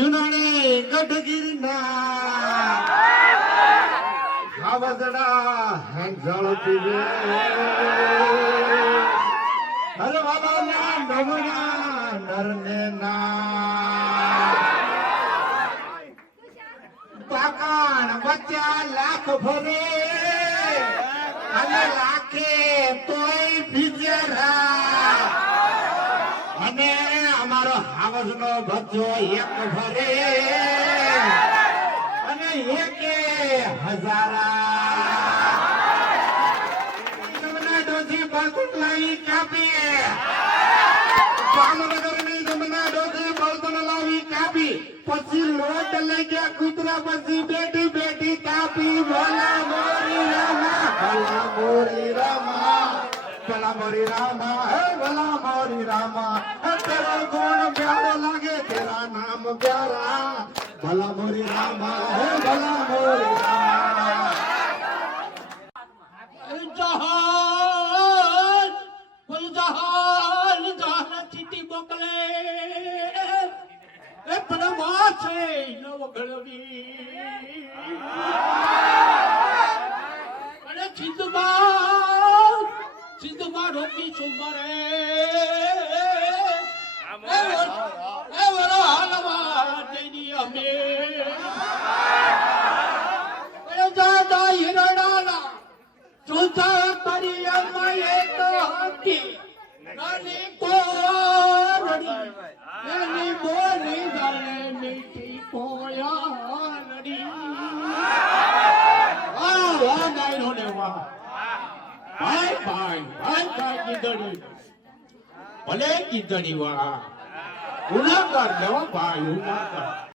જુનાણી ગઢગીરના ખાવદડા હેંઝળતી રે અરે વાલાના નમણા નરને ના પાકાણ બચ્ચા લાખ ભરે અને લાખે તોય બિચારા અને અમારો હાવજનો બચ્ચો એક ભરે અને એકે હજારા જમના ડોસી બળતણ કાપી પામનગરની જમના ડોસી બળતણ લાવી કાપી પછી લોટ લઈ ગયા કૂતરા પછી બેઠી બેઠી કાપી ભલા મોરી રામા ભલા મોરી રામા ભલા મોરી રામા હે ભલા મોરી રામા તેરા ગુણ પ્યારો લાગે તેરા નામ પ્યારા ભલા મોરી રામા હે ભલા મોરી રામા જહાન બોલ જહાન જહાન ચીટી મોકલે એ પ્રભા છે નવ ગળવી અને સિંધમાં રોકી છું મરે એ વરો હાલવા દેની અમે જાદા હિરડાના ચોથા પરિયમાં એક હતી નાની કોરડી એની બોલી જાણે મીઠી કોયલડી વાહ ગાયનો ને વાહ ભાઈ ગીધડી ભલે ગીધડી વાહ ઉનાકાર લેવા ભાઈ ઉનાકાર